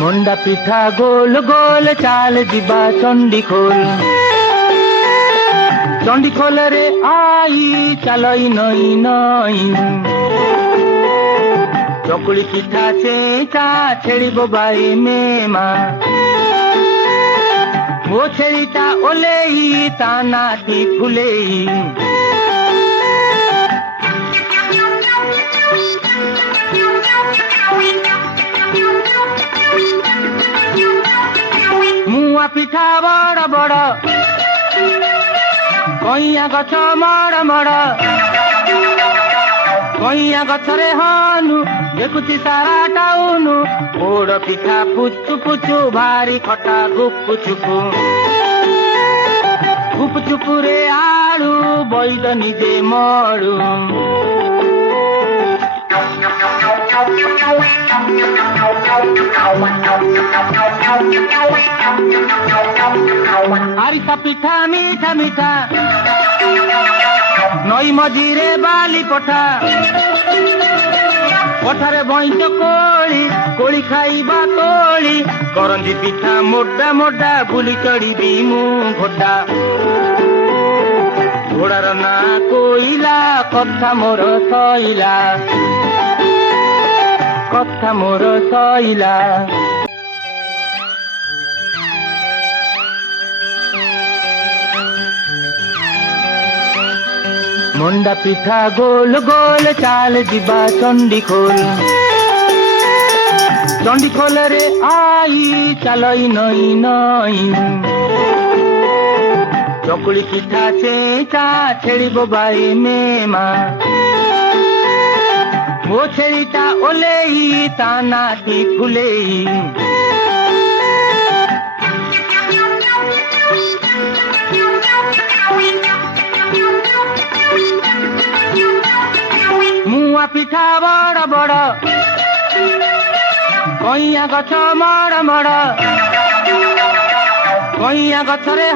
मंडा पिठा गोल गोल चाल जीवा चंडीखोल चंडीखोल रे आई चलई नई नई चकुली पिठा चेचा छेड़ी बोबाई मेमा वो छेड़ीटा ओलेई ता नाती फुलेई मुआ पिठा बड़ बड़ कइया गछ मड़ मड़ कइया गछरे हनु देखुची सारा टाउनु पोड़ पिठा पुचु पुचु भारी खटा गुपु चुपु रे आलू बैद निजे मड़ू आरिसा पिठा मीठा मीठा नई मझीरे बाली पठा पठारे भैंस कोली कोली खाइबा तोली करंदी पिठा मोटा मोटा बुली चढ़ी मु घोटा घोड़ार ना कोइला कथा मोर सइला कथा मोर सइला मंडा पिठा गोल गोल चाल जीवा चंडीखोल चंडीखोल रे आई चलई नई नई चकुली पिठा चेचा छेड़ी बोबाई मेमा वो छेड़ीटा ओलेई ता नाती फुलेई मुआ पिठा बड़ बड़ कइया गछ मड़ मड़ कइया गछरे